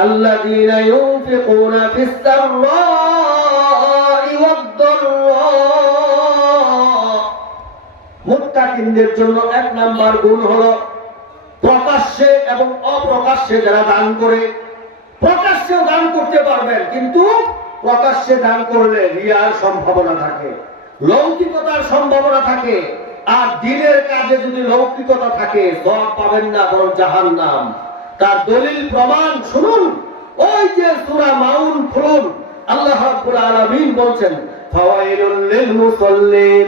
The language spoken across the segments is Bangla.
الذين ينفقون في السراء والضراء মুত্তাকিনদের জন্য এক নাম্বার গুণ হলো প্রকাশ্যে এবং অপ্রকাশ্যে যারা দান করে প্রকাশ্যেও দান করতে পারবেন কিন্তু প্রকাশ্যে দান করলে রিয়ার সম্ভাবনা থাকে লৌকিকতার সম্ভাবনা থাকে আর দিনের কাজে যদি লৌকিকতা থাকে সব পাবেন না বরং জাহান নাম তার দলিল প্রমাণ শুনুন। ওই যে সূরা মাউন খুলুন। আল্লাহ রাব্বুল আলামিন বলছেন, ফাওয়াইলুল লিল মুসাল্লিন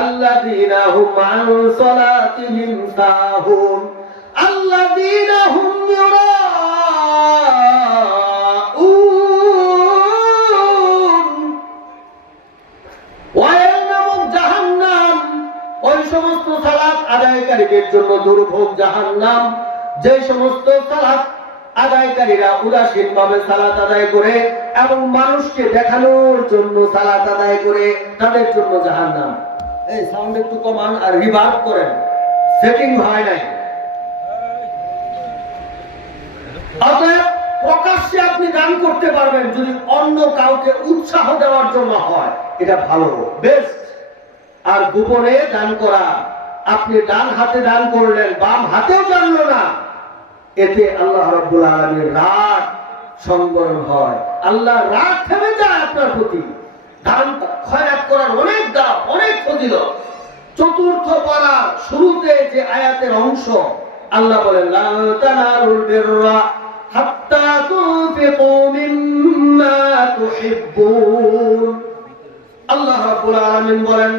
আল্লাযীনা হুম আন সালাতিহিম সাহুন। আল্লাযীনা হুম ইউরাউন। নামক জাহান্নাম, ওই সমস্ত সালাত আদায়কারীদের জন্য দুর্ভোগ জাহান্নাম। যে সমস্ত সালাত আদায়কারীরা উদাসীন ভাবে সালাত আদায় করে এবং মানুষকে দেখানোর জন্য সালাত আদায় করে, তাদের জন্য জাহান্নাম। এই সাউন্ড একটু কমান আর রিভার্ভ করেন। সেটিং হয় নাই। অতএব প্রকাশ্যে আপনি দান করতে পারবেন যদি অন্য কাউকে উৎসাহ দেওয়ার জন্য হয়। এটা ভালো। বেস্ট আর গোপনে দান করা। আপনি ডান হাতে দান করলেন, বাম হাতেও জানলো না। এতে আল্লাহ রাব্বুল আলামিনের রাগ সংবরণ হয়। আল্লাহ রাগ থেমে যায় আপনার প্রতি। দান খয়রাত করার অনেক দাম অনেক ফজিলত। চতুর্থ পারা শুরুতে যে আয়াতের অংশ, আল্লাহ বলেন, লা তানালুল বিররা হাত্তা তুনফিকু মিম্মা তুহিব্বুন। আল্লাহ রাব্বুল আলামিন বলেন,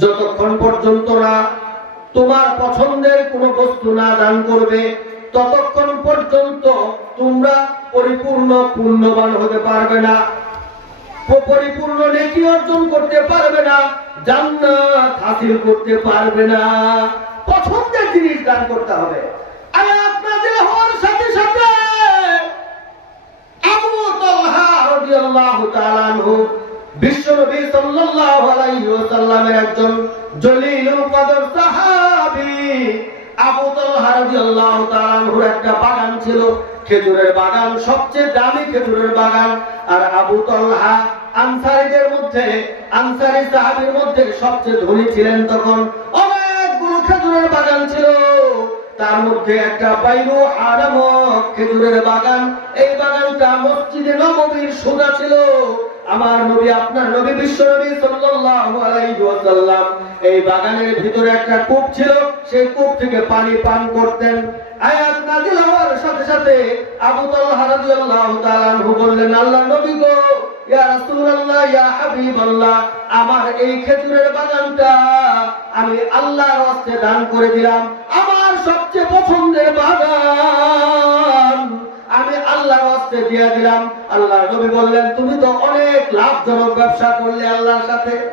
যতক্ষণ পর্যন্ত না তোমার পছন্দের কোনো বস্তু না দান করবে, ততক্ষণ পর্যন্ত তোমরা পরিপূর্ণ পুণ্যবান হতে পারবে না। পরিপূর্ণ নেকি অর্জন করতে পারবে না, জান্নাত হাসিল করতে পারবে না। পছন্দের জিনিস দান করতে হবে। আয়াত নাযিল হওয়ার সাথে সাথে আবু তালহা রাদিয়াল্লাহু তাআলা আনহু বিশ্বনবী সাল্লাল্লাহু আলাইহি ওয়াসাল্লামের একজন জলিলুল কদর সাহাবী বাগান বাগান, সবচেয়ে বাগান। ধনী ছিলেন তখন। অনেকগুলো খেজুরের বাগান ছিল। তার মধ্যে একটা বাইরু আরামক খেজুরের বাগান। এই বাগানটা মসজিদে নববীর সোজা ছিল। আমার নবী, আপনার নবী বিশ্ব নবী সাল্লাল্লাহু আলাইহি ওয়াসাল্লাম, এই বাগানের ভিতরে একটা কূপ ছিল। সেই কূপ থেকে পানি পান করতেন। আয়াত নাযিল হওয়ার সাথে সাথে আবু তালহা রাদিয়াল্লাহু তাআলা বললেন আল্লাহর নবী গো, ইয়া রাসূলুল্লাহ, ইয়া হাবিবাল্লাহ, আমার এই খেজুরের বাগানটা আমি আল্লাহর হস্তে দান করে দিলাম। আমার সবচেয়ে পছন্দের বাগান হস্তে দিয়ে দিলাম। আল্লাহ নবী বললেন, তুমি তো অনেক লাভজনক ব্যবসা করলে আল্লাহর সাথে।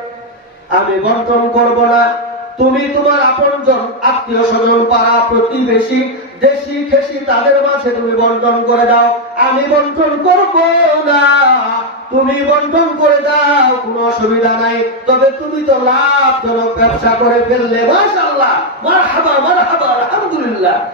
আমি বন্টন করব না। তুমি তোমার আপনজন, আত্মীয় স্বজন, পাড়া প্রতিবেশী, দেশি খেসি তাদের মাঝে তুমি বন্টন করে দাও। আমি বন্টন করব না। তুমি বন্টন করে দাও, কোনো অসুবিধা নাই। তবে তুমি তো লাভজনক ব্যবসা করে ফেললে, মাশাআল্লাহ। মারহাবা মারহাবা, আলহামদুলিল্লাহ।